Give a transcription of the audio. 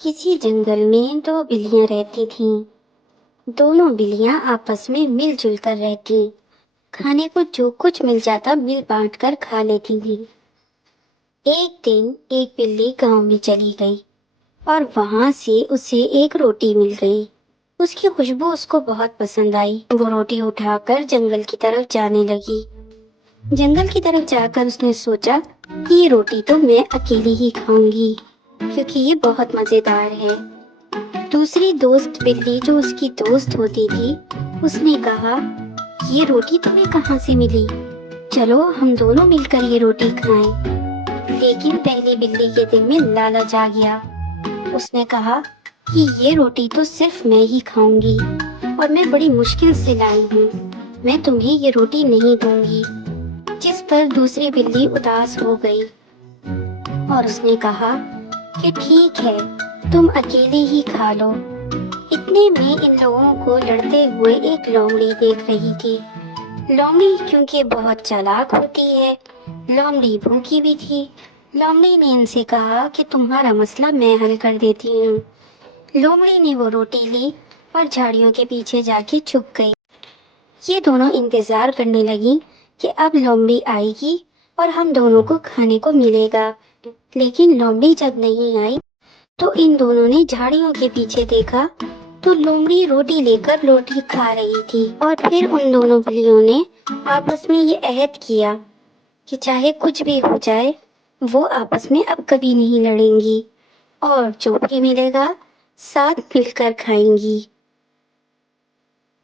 کسی جنگل میں دو بلیاں رہتی تھیں۔ دونوں بلیاں آپس میں مل جل کر رہتی، کھانے کو جو کچھ مل جاتا مل بانٹ کر کھا لیتی تھی۔ ایک دن ایک بلی گاؤں میں چلی گئی اور وہاں سے اسے ایک روٹی مل گئی۔ اس کی خوشبو اس کو بہت پسند آئی۔ وہ روٹی اٹھا کر جنگل کی طرف جانے لگی۔ جنگل کی طرف جا کر اس نے سوچا کہ یہ روٹی تو میں اکیلی ہی کھاؤں گی کیونکہ یہ بہت مزیدار ہے۔ دوسری دوست بلی جو اس کی دوست ہوتی تھی، اس نے کہا، یہ روٹی تمہیں کہاں سے ملی؟ چلو ہم دونوں مل کر یہ روٹی کھائیں۔ لیکن پہلی بلی کے دل میں لالچ آ گیا۔ اس نے کہا کہ یہ روٹی تو صرف میں ہی کھاؤں گی اور میں بڑی مشکل سے لائی ہوں، میں تمہیں یہ روٹی نہیں دوں گی۔ جس پر دوسری بلی اداس ہو گئی اور اس نے کہا کہ ٹھیک ہے، تم اکیلے ہی کھا لو۔ اتنے میں ان لوگوں کو لڑتے ہوئے ایک لومڑی دیکھ رہی تھی۔ لومڑی کیونکہ بہت چالاک ہوتی ہے، لومڑی بھوکی بھی تھی۔ لومڑی نے ان سے کہا کہ تمہارا مسئلہ میں حل کر دیتی ہوں۔ لومڑی نے وہ روٹی لی اور جھاڑیوں کے پیچھے جا کے چھپ گئی۔ یہ دونوں انتظار کرنے لگی کہ اب لومڑی آئے گی اور ہم دونوں کو کھانے کو ملے گا۔ لیکن لومڑی جب نہیں آئی تو ان دونوں نے جھاڑیوں کے پیچھے دیکھا تو لومڑی روٹی لے کر روٹی کھا رہی تھی۔ اور پھر ان دونوں بلیوں نے آپس میں یہ عہد کیا کہ چاہے کچھ بھی ہو جائے وہ آپس میں اب کبھی نہیں لڑیں گی اور جو بھی ملے گا ساتھ مل کر کھائیں گی۔